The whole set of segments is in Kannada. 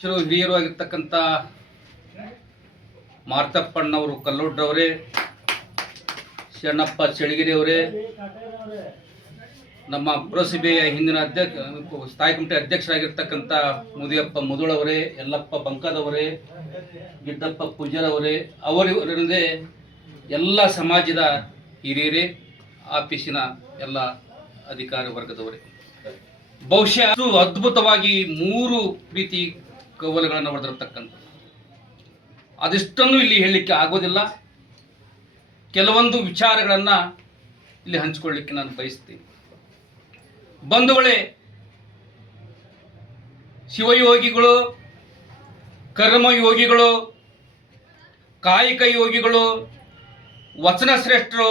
ಹಿರಿಯರು ಆಗಿರ್ತಕ್ಕಂಥ ಮಾರ್ತಪ್ಪಣ್ಣವರು ಕಲ್ಲೋಡ್ರವರೇ, ಶರಣಪ್ಪ ಚಳಿಗಿರಿಯವರೇ, ನಮ್ಮ ಪುರಸಭೆಯ ಹಿಂದಿನ ಸ್ಥಾಯಿ ಕಮಿಟಿ ಅಧ್ಯಕ್ಷರಾಗಿರ್ತಕ್ಕಂಥ ಮುದಿಯಪ್ಪ ಮುದುಳವರೇ, ಯಲ್ಲಪ್ಪ ಬಂಕದವರೇ, ಗಿಡ್ಡಪ್ಪ ಪೂಜಾರವರೇ, ಅವರಿವರೇ ಎಲ್ಲ ಸಮಾಜದ ಹಿರಿಯರೇ, ಆಫೀಸಿನ ಎಲ್ಲ ಅಧಿಕಾರಿ ವರ್ಗದವರೇ, ಬಹುಶಃ ಅದ್ಭುತವಾಗಿ 3 ರೀತಿ ಕವಲುಗಳನ್ನು ಹೊಡೆದಿರತಕ್ಕಂಥ ಅದಿಷ್ಟನ್ನು ಇಲ್ಲಿ ಹೇಳಲಿಕ್ಕೆ ಆಗೋದಿಲ್ಲ. ಕೆಲವೊಂದು ವಿಚಾರಗಳನ್ನು ಇಲ್ಲಿ ಹಂಚಿಕೊಳ್ಳಿಕ್ಕೆ ನಾನು ಬಯಸ್ತೀನಿ. ಬಂಧುಗಳೇ, ಶಿವಯೋಗಿಗಳು, ಕರ್ಮಯೋಗಿಗಳು, ಕಾಯಿಕ ಯೋಗಿಗಳು, ವಚನ ಶ್ರೇಷ್ಠರು,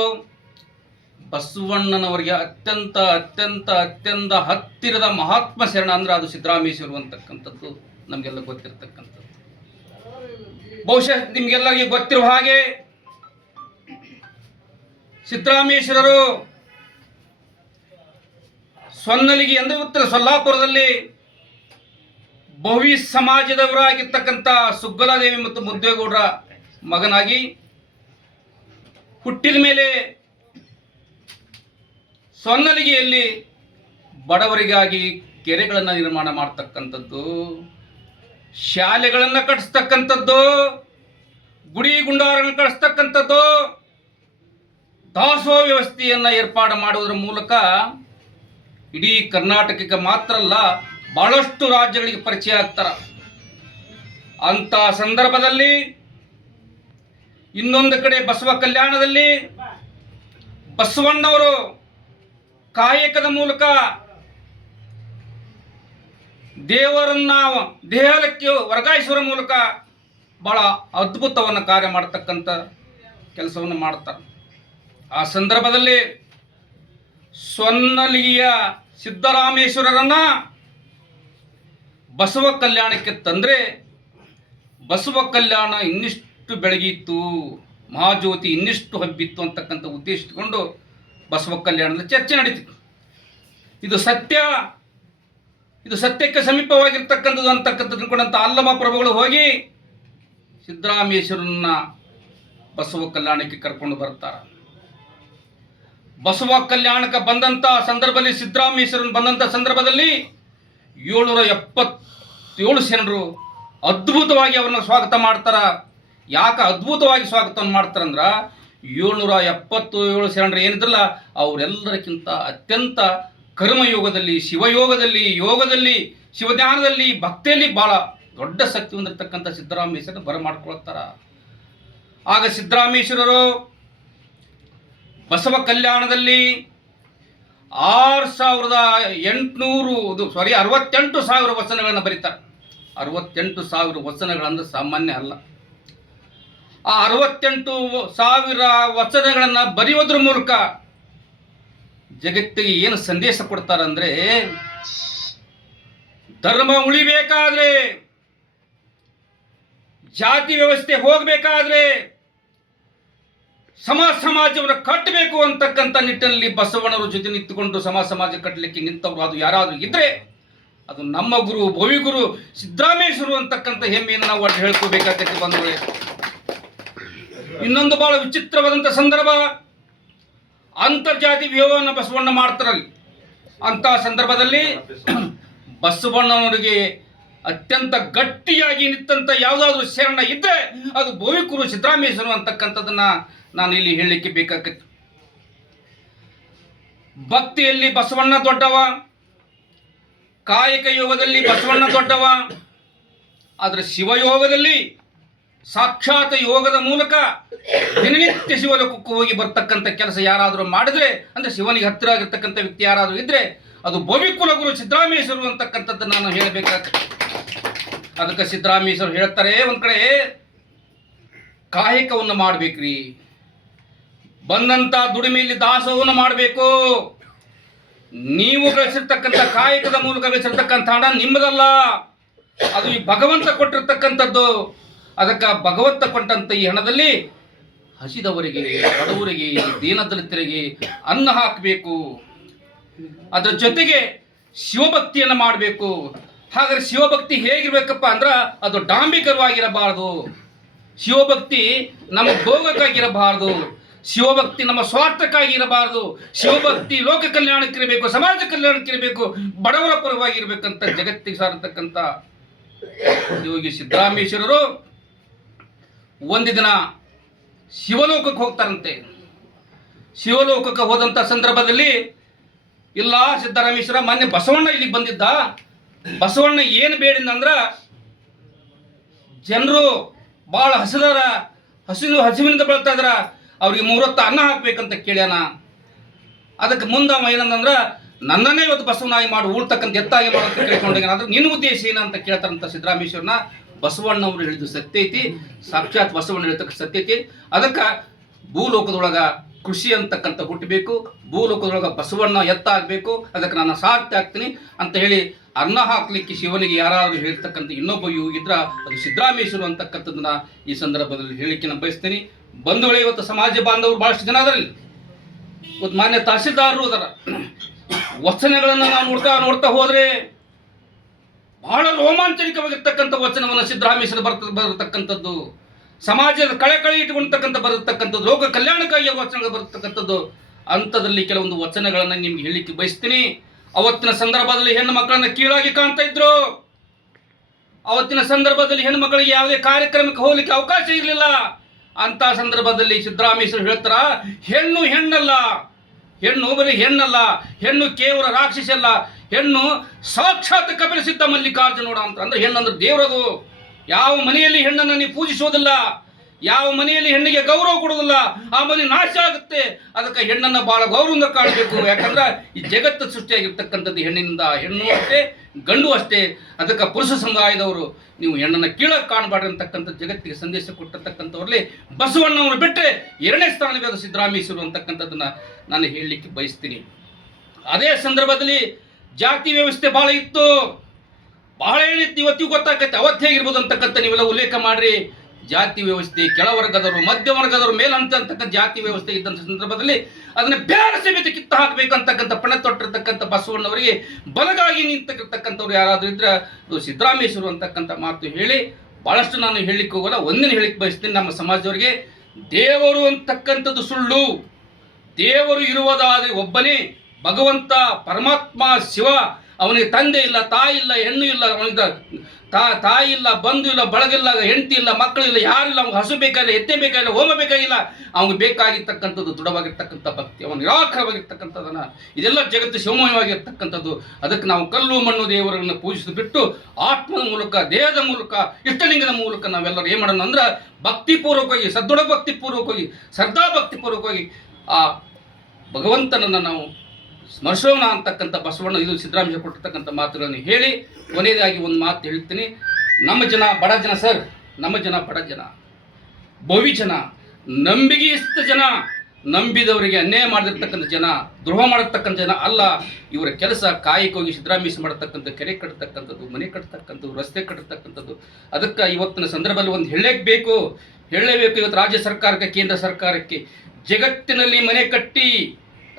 ಬಸವಣ್ಣನವರಿಗೆ ಅತ್ಯಂತ ಅತ್ಯಂತ ಅತ್ಯಂತ ಹತ್ತಿರದ ಮಹಾತ್ಮ ಶರಣ ಅಂದ್ರೆ ಅದು ಸಿದ್ದರಾಮೇಶ್ವರರು ಅಂತಕ್ಕಂಥದ್ದು ನಮಗೆಲ್ಲ ಗೊತ್ತಿರತಕ್ಕಂಥದ್ದು. ಬಹುಶಃ ನಿಮಗೆಲ್ಲರಿಗೆ ಗೊತ್ತಿರುವ ಹಾಗೆ ಸಿದ್ದರಾಮೇಶ್ವರರು ಸ್ವನ್ನಲಿಗೆ ಅಂದರೆ ಉತ್ತರ ಸೊಲ್ಲಾಪುರದಲ್ಲಿ ಬಹುವಿ ಸಮಾಜದವರಾಗಿರ್ತಕ್ಕಂಥ ಸುಗ್ಗಲಾದೇವಿ ಮತ್ತು ಮುದ್ದೇಗೌಡರ ಮಗನಾಗಿ ಹುಟ್ಟಿದ ಮೇಲೆ ಸ್ವನ್ನಲಿಗೆಯಲ್ಲಿ ಬಡವರಿಗಾಗಿ ಕೆರೆಗಳನ್ನು ನಿರ್ಮಾಣ ಮಾಡ್ತಕ್ಕಂಥದ್ದು, ಶಾಲೆಗಳನ್ನು ಕಟ್ಟಿಸ್ತಕ್ಕಂಥದ್ದು, ಗುಡಿ ಗುಂಡಾರಗಳನ್ನು ಕಟ್ಟಿಸ್ತಕ್ಕಂಥದ್ದು, ದಾಸೋಹ ವ್ಯವಸ್ಥೆಯನ್ನು ಏರ್ಪಾಡು ಮಾಡುವುದರ ಮೂಲಕ ಇಡೀ ಕರ್ನಾಟಕಕ್ಕೆ ಮಾತ್ರ ಅಲ್ಲ ಬಹಳಷ್ಟು ರಾಜ್ಯಗಳಿಗೆ ಪರಿಚಯ ಆಗ್ತಾರೆ. ಅಂಥ ಸಂದರ್ಭದಲ್ಲಿ ಇನ್ನೊಂದು ಕಡೆ ಬಸವ ಕಲ್ಯಾಣದಲ್ಲಿ ಬಸವಣ್ಣವರು ಕಾಯಕದ ಮೂಲಕ ದೇವರನ್ನ ದೇಹಕ್ಕೆ ವರ್ಗಾಯಿಸುವ ಮೂಲಕ ಬಹಳ ಅದ್ಭುತವನ್ನು ಕಾರ್ಯ ಮಾಡತಕ್ಕಂಥ ಕೆಲಸವನ್ನು ಮಾಡ್ತಾರೆ. ಆ ಸಂದರ್ಭದಲ್ಲಿ ಸ್ವನ್ನಲಿಗೆಯ ಸಿದ್ದರಾಮೇಶ್ವರರನ್ನ ಬಸವ ಕಲ್ಯಾಣಕ್ಕೆ ತಂದರೆ ಬಸವ ಕಲ್ಯಾಣ ಇನ್ನಿಷ್ಟು ಬೆಳಗಿತ್ತು, ಮಹಾಜ್ಯೋತಿ ಇನ್ನಿಷ್ಟು ಹಬ್ಬಿತ್ತು ಅಂತಕ್ಕಂಥ ಉದ್ದೇಶ ಇಟ್ಟುಕೊಂಡು ಬಸವ ಕಲ್ಯಾಣದ ಚರ್ಚೆ ನಡೀತಿತ್ತು. ಇದು ಸತ್ಯ, ಇದು ಸತ್ಯಕ್ಕೆ ಸಮೀಪವಾಗಿರ್ತಕ್ಕಂಥದ್ದು ಅಂತಕ್ಕಂಥದ್ದು ತಿಳ್ಕೊಂಡಂಥ ಅಲ್ಲಮ ಪ್ರಭುಗಳು ಹೋಗಿ ಸಿದ್ದರಾಮೇಶ್ವರನ್ನ ಬಸವ ಕಲ್ಯಾಣಕ್ಕೆ ಕರ್ಕೊಂಡು ಬರ್ತಾರೆ. ಬಸವ ಕಲ್ಯಾಣಕ್ಕೆ ಬಂದಂಥ ಸಂದರ್ಭದಲ್ಲಿ ಸಿದ್ದರಾಮೇಶ್ವರನ್ ಬಂದಂಥ ಸಂದರ್ಭದಲ್ಲಿ 777 ಶರಣರು ಅದ್ಭುತವಾಗಿ ಅವ್ರನ್ನ ಸ್ವಾಗತ ಮಾಡ್ತಾರ. ಯಾಕೆ ಅದ್ಭುತವಾಗಿ ಸ್ವಾಗತವನ್ನು ಮಾಡ್ತಾರಂದ್ರೆ 777 ಶರಣರು ಏನಿದ್ರಲ್ಲ ಅವರೆಲ್ಲರಿಗಿಂತ ಅತ್ಯಂತ ಕರ್ಮಯೋಗದಲ್ಲಿ, ಶಿವಯೋಗದಲ್ಲಿ, ಯೋಗದಲ್ಲಿ, ಶಿವಧ್ಯಾನದಲ್ಲಿ, ಭಕ್ತಿಯಲ್ಲಿ ಬಹಳ ದೊಡ್ಡ ಶಕ್ತಿ ಹೊಂದಿರತಕ್ಕಂಥ ಸಿದ್ದರಾಮೇಶ್ವರ ಬರಮಾಡ್ಕೊಳ್ತಾರ. ಆಗ ಸಿದ್ದರಾಮೇಶ್ವರರು ಬಸವ ಕಲ್ಯಾಣದಲ್ಲಿ 68,000 ವಚನಗಳನ್ನು ಬರೀತಾರೆ. 68,000 ವಚನಗಳಂದ್ರೆ ಸಾಮಾನ್ಯ ಅಲ್ಲ. ಆ 68,000 ವಚನಗಳನ್ನು ಬರೆಯೋದ್ರ ಮೂಲಕ ಜಗತ್ತಿಗೆ ಏನು ಸಂದೇಶ ಕೊಡ್ತಾರಂದ್ರೆ, ಧರ್ಮ ಉಳಿಬೇಕಾದ್ರೆ, ಜಾತಿ ವ್ಯವಸ್ಥೆ ಹೋಗಬೇಕಾದ್ರೆ, ಸಮಾಜವನ್ನು ಕಟ್ಟಬೇಕು ಅಂತಕ್ಕಂಥ ನಿಟ್ಟಿನಲ್ಲಿ ಬಸವಣ್ಣರ ಜೊತೆ ನಿಂತುಕೊಂಡು ಸಮಾಜ ಕಟ್ಟಲಿಕ್ಕೆ ನಿಂತವರು ಅದು ಯಾರಾದರೂ ಇದ್ರೆ ಅದು ನಮ್ಮ ಗುರು, ಭವಿಗುರು ಸಿದ್ದರಾಮೇಶ್ವರರು ಅಂತಕ್ಕಂಥ ಹೆಮ್ಮೆಯನ್ನು ನಾವು ಒಟ್ಟು ಹೇಳ್ಕೋಬೇಕಾಗ್ತೈತೆ ಬಂಧುಗಳೇ. ಇನ್ನೊಂದು ಬಹಳ ವಿಚಿತ್ರವಾದಂಥ ಸಂದರ್ಭ, ಅಂತರ್ಜಾತಿ ವಿವಾಹವನ್ನು ಬಸವಣ್ಣ ಮಾಡ್ತಾರಲ್ಲಿ. ಅಂಥ ಸಂದರ್ಭದಲ್ಲಿ ಬಸವಣ್ಣನವರಿಗೆ ಅತ್ಯಂತ ಗಟ್ಟಿಯಾಗಿ ನಿಂತಂಥ ಯಾವುದಾದ್ರೂ ಶರಣ ಇದ್ದರೆ ಅದು ಭವಿಕುರು ಸಿದ್ದರಾಮೇಶ್ವರ ಅಂತಕ್ಕಂಥದ್ದನ್ನು ನಾನು ಇಲ್ಲಿ ಹೇಳಲಿಕ್ಕೆ ಬೇಕಾಗಿತ್ತು. ಭಕ್ತಿಯಲ್ಲಿ ಬಸವಣ್ಣ ದೊಡ್ಡವ, ಕಾಯಕ ಯೋಗದಲ್ಲಿ ಬಸವಣ್ಣ ದೊಡ್ಡವ, ಆದರೆ ಶಿವಯೋಗದಲ್ಲಿ ಸಾಕ್ಷಾತ್ ಯೋಗದ ಮೂಲಕ ದಿನನಿತ್ಯ ಶಿವಲೋಕಕ್ಕೆ ಹೋಗಿ ಬರ್ತಕ್ಕಂಥ ಕೆಲಸ ಯಾರಾದರೂ ಮಾಡಿದ್ರೆ ಅಂದರೆ ಶಿವನಿಗೆ ಹತ್ತಿರ ಆಗಿರ್ತಕ್ಕಂಥ ವ್ಯಕ್ತಿ ಯಾರಾದರೂ ಇದ್ರೆ ಅದು ಭವಿಕುಲ ಗುರು ಸಿದ್ದರಾಮೇಶ್ವರರು ಅಂತಕ್ಕಂಥದ್ದು ನಾನು ಹೇಳಬೇಕಾಗ್ತದೆ. ಅದಕ್ಕೆ ಸಿದ್ದರಾಮೇಶ್ವರರು ಹೇಳ್ತಾರೆ, ಒಂದು ಕಡೆ ಕಾಯಕವನ್ನು ಮಾಡಬೇಕ್ರಿ, ಬಂದಂಥ ದುಡಿಮೆಯಲ್ಲಿ ದಾಸೋಹವನ್ನು ಮಾಡಬೇಕು. ನೀವು ಗಳಿಸಿರ್ತಕ್ಕಂಥ ಕಾಯಕದ ಮೂಲಕ ಗಳಿಸಿರ್ತಕ್ಕಂಥ ಹಣ ನಿಮ್ಮದಲ್ಲ, ಅದು ಈ ಭಗವಂತ ಕೊಟ್ಟಿರ್ತಕ್ಕಂಥದ್ದು. ಅದಕ್ಕೆ ಭಗವಂತ ಕೊಟ್ಟಂಥ ಈ ಹಣದಲ್ಲಿ ಹಸಿದವರಿಗೆ, ಬಡವರಿಗೆ, ದೀನದಲಿತರಿಗೆ ಅನ್ನ ಹಾಕಬೇಕು. ಅದರ ಜೊತೆಗೆ ಶಿವಭಕ್ತಿಯನ್ನು ಮಾಡಬೇಕು. ಹಾಗಾದ್ರೆ ಶಿವಭಕ್ತಿ ಹೇಗಿರ್ಬೇಕಪ್ಪ ಅಂದ್ರೆ ಅದು ಡಾಂಬಿಕರವಾಗಿರಬಾರದು. ಶಿವಭಕ್ತಿ ನಮ್ಮ ಭೋಗಕ್ಕಾಗಿರಬಾರದು. ಶಿವಭಕ್ತಿ ನಮ್ಮ ಸ್ವಾರ್ಥಕ್ಕಾಗಿ ಇರಬಾರದು. ಶಿವಭಕ್ತಿ ಲೋಕ ಕಲ್ಯಾಣಕ್ಕಿರಬೇಕು, ಸಮಾಜ ಕಲ್ಯಾಣಕ್ಕಿರಬೇಕು, ಬಡವರ ಪರವಾಗಿರ್ಬೇಕಂತ ಜಗತ್ತಿಗೆ ಸಾರತಕ್ಕಂಥ ಯೋಗಿ ಸಿದ್ದರಾಮೇಶ್ವರರು ಒಂದು ದಿನ ಶಿವಲೋಕಕ್ಕೆ ಹೋಗ್ತಾರಂತೆ. ಶಿವಲೋಕಕ್ಕೆ ಹೋದಂಥ ಸಂದರ್ಭದಲ್ಲಿ, ಇಲ್ಲ ಸಿದ್ದರಾಮೇಶ್ವರ, ಮೊನ್ನೆ ಬಸವಣ್ಣ ಇಲ್ಲಿಗೆ ಬಂದಿದ್ದ. ಬಸವಣ್ಣ ಏನು ಬೇಡಿದಂದ್ರ, ಜನರು ಭಾಳ ಹಸಿವಿನಿಂದ ಬೆಳ್ತಾ ಇದ್ರ, ಅವ್ರಿಗೆ 3 ಹೊತ್ತು ಅನ್ನ ಹಾಕ್ಬೇಕಂತ ಕೇಳ್ಯಾನ. ಅದಕ್ಕೆ ಮುಂದೆ ಅವ ಏನಂದ್ರ, ನನ್ನನ್ನೇ ಇವತ್ತು ಬಸವನಾಗಿ ಮಾಡಿ ಉಳ್ತಕ್ಕಂಥ ಎತ್ತಾಗಿ ಮಾಡಂತ ಕೇಳ್ಕೊಂಡಾಗ, ಆದ್ರೆ ನಿನ್ನ ಉದ್ದೇಶ ಏನಂತ ಕೇಳ್ತಾರಂತ ಸಿದ್ದರಾಮೇಶ್ವರನ. ಬಸವಣ್ಣವ್ರು ಹೇಳಿದ್ದು ಸತ್ಯ ಐತಿ, ಸಾಕ್ಷಾತ್ ಬಸವಣ್ಣ ಹೇಳ್ತಕ್ಕ ಸತ್ಯ ಐತಿ. ಅದಕ್ಕೆ ಭೂಲೋಕದೊಳಗ ಕೃಷಿ ಅಂತಕ್ಕಂಥ ಹುಟ್ಟಬೇಕು, ಭೂಲೋಕದೊಳಗ ಬಸವಣ್ಣ ಎತ್ತಾಗಬೇಕು, ಅದಕ್ಕೆ ನಾನು ಸಾರ್ಥಿ ಆಗ್ತೀನಿ ಅಂತ ಹೇಳಿ ಅನ್ನ ಹಾಕ್ಲಿಕ್ಕೆ ಶಿವನಿಗೆ ಯಾರಾದರೂ ಹೇಳ್ತಕ್ಕಂಥ ಇನ್ನೊಬ್ಬ ಯೋಗಿದ್ರ ಅದು ಸಿದ್ದರಾಮೇಶ್ವರ ಅಂತಕ್ಕಂಥದ್ದನ್ನ ಈ ಸಂದರ್ಭದಲ್ಲಿ ಹೇಳಿಕೆ ನಾನು ಬಯಸ್ತೀನಿ. ಬಂಧುಗಳೇ, ಇವತ್ತು ಸಮಾಜ ಬಾಂಧವರು ಬಹಳಷ್ಟು ಜನ ಅದರಲ್ಲಿ. ಇವತ್ತು ಮಾನ್ಯ ತಹಸೀಲ್ದಾರರು ಅದರ ವಚನಗಳನ್ನು ನಾವು ನೋಡ್ತಾ ಹೋದ್ರೆ ಬಹಳ ರೋಮಾಂಚನಿಕವಾಗಿರ್ತಕ್ಕಂಥ ವಚನವನ್ನು ಸಿದ್ದರಾಮೇಶ್ವರ ಬರತಕ್ಕಂಥದ್ದು, ಸಮಾಜದ ಕಳೆ ಇಟ್ಟುಕೊಂಡತಕ್ಕಂಥ ಬರತಕ್ಕಂಥದ್ದು, ಲೋಕ ಕಲ್ಯಾಣಕ್ಕಾಗಿ ವಚನಗಳು ಬರತಕ್ಕಂಥದ್ದು. ಅಂಥದ್ರಲ್ಲಿ ಕೆಲವೊಂದು ವಚನಗಳನ್ನು ನಿಮ್ಗೆ ಹೇಳಲಿಕ್ಕೆ ಬಯಸ್ತೀನಿ. ಅವತ್ತಿನ ಸಂದರ್ಭದಲ್ಲಿ ಹೆಣ್ಣು ಮಕ್ಕಳನ್ನ ಕೀಳಾಗಿ ಕಾಣ್ತಾ ಇದ್ರು. ಅವತ್ತಿನ ಸಂದರ್ಭದಲ್ಲಿ ಹೆಣ್ಣು ಮಕ್ಕಳಿಗೆ ಯಾವುದೇ ಕಾರ್ಯಕ್ರಮಕ್ಕೆ ಹೋಗ್ಲಿಕ್ಕೆ ಅವಕಾಶ ಇರಲಿಲ್ಲ. ಅಂತ ಸಂದರ್ಭದಲ್ಲಿ ಸಿದ್ದರಾಮೇಶ್ವರ ಹೇಳ್ತಾರ, ಹೆಣ್ಣು ಹೆಣ್ಣಲ್ಲ, ಹೆಣ್ಣು ಬರೀ ಹೆಣ್ಣಲ್ಲ, ಹೆಣ್ಣು ಕೇವಲ ರಾಕ್ಷಸ ಅಲ್ಲ, ಹೆಣ್ಣು ಸಾಕ್ಷಾತ್ ಕಪಿಲ ಸಿದ್ಧ ಮಲ್ಲಿಕಾರ್ಜುನೋಡ ಅಂತ. ಅಂದ್ರೆ ಹೆಣ್ಣಂದ್ರೆ ದೇವರದು. ಯಾವ ಮನೆಯಲ್ಲಿ ಹೆಣ್ಣನ್ನು ನೀವು ಪೂಜಿಸೋದಿಲ್ಲ, ಯಾವ ಮನೆಯಲ್ಲಿ ಹೆಣ್ಣಿಗೆ ಗೌರವ ಕೊಡೋದಿಲ್ಲ, ಆ ಮನೆ ನಾಶ ಆಗುತ್ತೆ. ಅದಕ್ಕೆ ಹೆಣ್ಣನ್ನು ಬಹಳ ಗೌರವದಿಂದ ಕಾಣಬೇಕು. ಯಾಕಂದ್ರೆ ಈ ಜಗತ್ತು ಸೃಷ್ಟಿಯಾಗಿರ್ತಕ್ಕಂಥದ್ದು ಹೆಣ್ಣಿನಿಂದ. ಹೆಣ್ಣು ಅಷ್ಟೇ, ಗಂಡು ಅಷ್ಟೇ. ಅದಕ್ಕೆ ಪುರುಷ ಸಮುದಾಯದವರು ನೀವು ಹೆಣ್ಣನ್ನು ಕೀಳಕ್ಕೆ ಕಾಣಬಾರ್ದು ಅಂತಕ್ಕಂಥ ಜಗತ್ತಿಗೆ ಸಂದೇಶ ಕೊಟ್ಟಿರ್ತಕ್ಕಂಥವ್ರಲ್ಲಿ ಬಸವಣ್ಣವರು ಬಿಟ್ಟರೆ 2ನೇ ಸ್ಥಾನವೇ ಅದು ಸಿದ್ದರಾಮೇಶ್ವರ ಅಂತಕ್ಕಂಥದ್ದನ್ನ ನಾನು ಹೇಳಲಿಕ್ಕೆ ಬಯಸ್ತೀನಿ. ಅದೇ ಸಂದರ್ಭದಲ್ಲಿ ಜಾತಿ ವ್ಯವಸ್ಥೆ ಬಹಳ ಇತ್ತು, ಬಹಳ ಏನಿತ್ತು. ಇವತ್ತಿಗೂ ಗೊತ್ತಾಗತ್ತೆ ಅವತ್ತು ಹೇಗಿರ್ಬೋದು ಅಂತಕ್ಕಂಥ ನೀವೆಲ್ಲ ಉಲ್ಲೇಖ ಮಾಡ್ರಿ. ಜಾತಿ ವ್ಯವಸ್ಥೆ, ಕೆಳವರ್ಗದವರು, ಮಧ್ಯವರ್ಗದವರು, ಮೇಲಂತಕ್ಕಂಥ ಜಾತಿ ವ್ಯವಸ್ಥೆ ಇದ್ದಂಥ ಸಂದರ್ಭದಲ್ಲಿ ಅದನ್ನ ಬೇರೆ ಸಮೇತ ಕಿತ್ತ ಹಾಕಬೇಕಂತಕ್ಕಂಥ ಪಣ ತೊಟ್ಟಿರ್ತಕ್ಕಂಥ ಬಸವಣ್ಣವರಿಗೆ ಬಲಗಾಗಿ ನಿಂತಿರ್ತಕ್ಕಂಥವ್ರು ಯಾರಾದರೂ ಇದ್ರೆ ಅದು ಸಿದ್ದರಾಮೇಶ್ವರ ಅಂತಕ್ಕಂಥ ಮಾತು ಹೇಳಿ ಬಹಳಷ್ಟು ನಾನು ಹೇಳಲಿಕ್ಕೆ ಹೋಗಲ್ಲ. ಒಂದಿನ ಹೇಳಿಕ್ಕೆ ಬಯಸ್ತೀನಿ ನಮ್ಮ ಸಮಾಜದವರಿಗೆ, ದೇವರು ಅಂತಕ್ಕಂಥದ್ದು ಸುಳ್ಳು. ದೇವರು ಇರುವುದಾದರೆ ಒಬ್ಬನೇ ಭಗವಂತ ಪರಮಾತ್ಮ ಶಿವ. ಅವನಿಗೆ ತಂದೆ ಇಲ್ಲ, ತಾಯಿ ಇಲ್ಲ, ಹೆಣ್ಣು ಇಲ್ಲ, ಅವನಿಗೆ ತಾಯಿ ಇಲ್ಲ, ಬಂಧು ಇಲ್ಲ, ಬಳಗಿಲ್ಲ, ಹೆಂಡತಿ ಇಲ್ಲ, ಮಕ್ಕಳಿಲ್ಲ, ಯಾರಿಲ್ಲ. ಅವ್ನಿಗೆ ಹಸು ಬೇಕಾಗಿಲ್ಲ, ಎತ್ತೆ ಬೇಕಾಗಿಲ್ಲ, ಹೋಮ ಬೇಕಾಗಿಲ್ಲ. ಅವ್ನಿಗೆ ಬೇಕಾಗಿರ್ತಕ್ಕಂಥದ್ದು ದೃಢವಾಗಿರ್ತಕ್ಕಂಥ ಭಕ್ತಿ, ಅವನು ನಿರಾಕರವಾಗಿರ್ತಕ್ಕಂಥದ್ದನ್ನ. ಇದೆಲ್ಲ ಜಗತ್ತು ಶಿವಮಯವಾಗಿರ್ತಕ್ಕಂಥದ್ದು. ಅದಕ್ಕೆ ನಾವು ಕಲ್ಲು ಮಣ್ಣು ದೇವರನ್ನು ಪೂಜಿಸಿ ಬಿಟ್ಟು ಆತ್ಮದ ಮೂಲಕ, ದೇಹದ ಮೂಲಕ, ಇಷ್ಟಲಿಂಗದ ಮೂಲಕ ನಾವೆಲ್ಲರೂ ಏನು ಮಾಡೋಣ ಅಂದ್ರೆ ಭಕ್ತಿಪೂರ್ವಕವಾಗಿ, ಸದೃಢ ಭಕ್ತಿಪೂರ್ವಕವಾಗಿ, ಶ್ರದ್ಧಾ ಭಕ್ತಿಪೂರ್ವಕವಾಗಿ ಆ ಭಗವಂತನನ್ನು ನಾವು ಸ್ಮರಿಸೋಣ ಅಂತಕ್ಕಂಥ ಬಸವಣ್ಣ ಇದು ಸಿದ್ದರಾಮೇಶ್ವರ ಕೊಟ್ಟಿರ್ತಕ್ಕಂಥ ಮಾತುಗಳನ್ನು ಹೇಳಿ ಕೊನೆಯದಾಗಿ ಒಂದು ಮಾತು ಹೇಳ್ತೀನಿ. ನಮ್ಮ ಜನ ಬಡ ಜನ ಸರ್, ನಮ್ಮ ಜನ ಬಡ ಜನ, ಭವಿ ಜನ, ನಂಬಿಕೆಯಸ್ಥ ಜನ, ನಂಬಿದವರಿಗೆ ಅನ್ಯಾಯ ಮಾಡಿರ್ತಕ್ಕಂಥ ಜನ, ದ್ರೋಹ ಮಾಡಿರ್ತಕ್ಕಂಥ ಜನ ಅಲ್ಲ. ಇವರ ಕೆಲಸ ಕಾಯಕವಾಗಿ ಸಿದ್ದರಾಮೇಶ್ವರ ಮಾಡತಕ್ಕಂಥ ಕೆರೆ ಕಟ್ಟತಕ್ಕಂಥದ್ದು, ಮನೆ ಕಟ್ಟತಕ್ಕಂಥದ್ದು, ರಸ್ತೆ ಕಟ್ಟತಕ್ಕಂಥದ್ದು. ಅದಕ್ಕೆ ಇವತ್ತಿನ ಸಂದರ್ಭದಲ್ಲಿ ಒಂದು ಹೇಳಲೇಬೇಕು. ಇವತ್ತು ರಾಜ್ಯ ಸರ್ಕಾರಕ್ಕೆ, ಕೇಂದ್ರ ಸರ್ಕಾರಕ್ಕೆ ಜಗತ್ತಿನಲ್ಲಿ ಮನೆ ಕಟ್ಟಿ,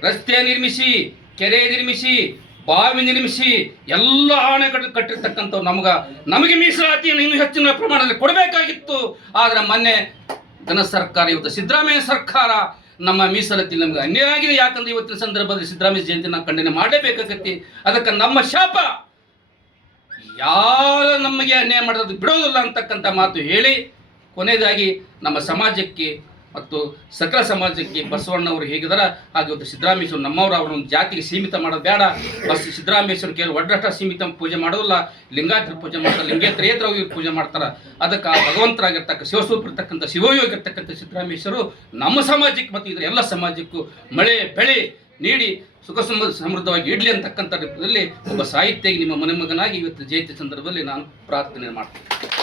ರಸ್ತೆ ನಿರ್ಮಿಸಿ, ಕೆರೆ ನಿರ್ಮಿಸಿ, ಬಾವಿ ನಿರ್ಮಿಸಿ, ಎಲ್ಲ ಆಣೆಕಟ್ಟು ಕಟ್ಟಿರ್ತಕ್ಕಂಥವ್ರು ನಮಗೆ ಮೀಸಲಾತಿಯನ್ನು ಇನ್ನೂ ಹೆಚ್ಚಿನ ಪ್ರಮಾಣದಲ್ಲಿ ಕೊಡಬೇಕಾಗಿತ್ತು. ಆದರೆ ಮೊನ್ನೆ ಸರ್ಕಾರ, ಇವತ್ತು ಸಿದ್ದರಾಮಯ್ಯ ಸರ್ಕಾರ ನಮ್ಮ ಮೀಸಲಾತಿ ನಮ್ಗೆ ಅನ್ಯಾಯ ಆಗಿದೆ. ಯಾಕಂದ್ರೆ ಇವತ್ತಿನ ಸಂದರ್ಭದಲ್ಲಿ ಸಿದ್ದರಾಮಯ್ಯ ಜಯಂತಿ ನಾವು ಖಂಡನೆ ಮಾಡಲೇಬೇಕಾಗತ್ತೆ. ಅದಕ್ಕೆ ನಮ್ಮ ಶಾಪ, ಯಾರು ನಮಗೆ ಅನ್ಯಾಯ ಮಾಡೋದು ಬಿಡೋದಿಲ್ಲ ಅಂತಕ್ಕಂಥ ಮಾತು ಹೇಳಿ ಕೊನೆಯದಾಗಿ ನಮ್ಮ ಸಮಾಜಕ್ಕೆ ಮತ್ತು ಸಕಲ ಸಮಾಜಕ್ಕೆ ಬಸವಣ್ಣವರು ಹೇಗಿದಾರ ಹಾಗೆ ಇವತ್ತು ಸಿದ್ದರಾಮೇಶ್ವರ ನಮ್ಮವರು. ಅವರೊಂದು ಜಾತಿಗೆ ಸೀಮಿತ ಮಾಡೋದು ಬೇಡ. ಸಿದ್ದರಾಮೇಶ್ವರ ಕೇಳಿ ಒಡ್ಡಷ್ಟ ಸೀಮಿತ ಪೂಜೆ ಮಾಡೋದಿಲ್ಲ. ಲಿಂಗಾಯತರ ಪೂಜೆ ಮಾಡ್ತಾರೆ, ಲಿಂಗೇತರ ಪೂಜೆ ಮಾಡ್ತಾರೆ. ಅದಕ್ಕೆ ಆ ಭಗವಂತರಾಗಿರ್ತಕ್ಕ ಶಿವಸ್ವರೂಪಿರ್ತಕ್ಕಂಥ ಶಿವಯೋಗಿರ್ತಕ್ಕಂಥ ಸಿದ್ದರಾಮೇಶ್ವರು ನಮ್ಮ ಸಮಾಜಕ್ಕೆ ಮತ್ತು ಇದರ ಎಲ್ಲ ಸಮಾಜಕ್ಕೂ ಮಳೆ ಬೆಳೆ ನೀಡಿ ಸುಖ ಸಮೃದ್ಧವಾಗಿ ಇಡಲಿ ಅಂತಕ್ಕಂಥ ರೀತಿಯಲ್ಲಿ ಒಬ್ಬ ಸಾಹಿತ್ಯಕ್ಕೆ ನಿಮ್ಮ ಮನೆಮಗನಾಗಿ ಇವತ್ತು ಜಯಂತಿ ಸಂದರ್ಭದಲ್ಲಿ ನಾನು ಪ್ರಾರ್ಥನೆ ಮಾಡ್ತೀನಿ.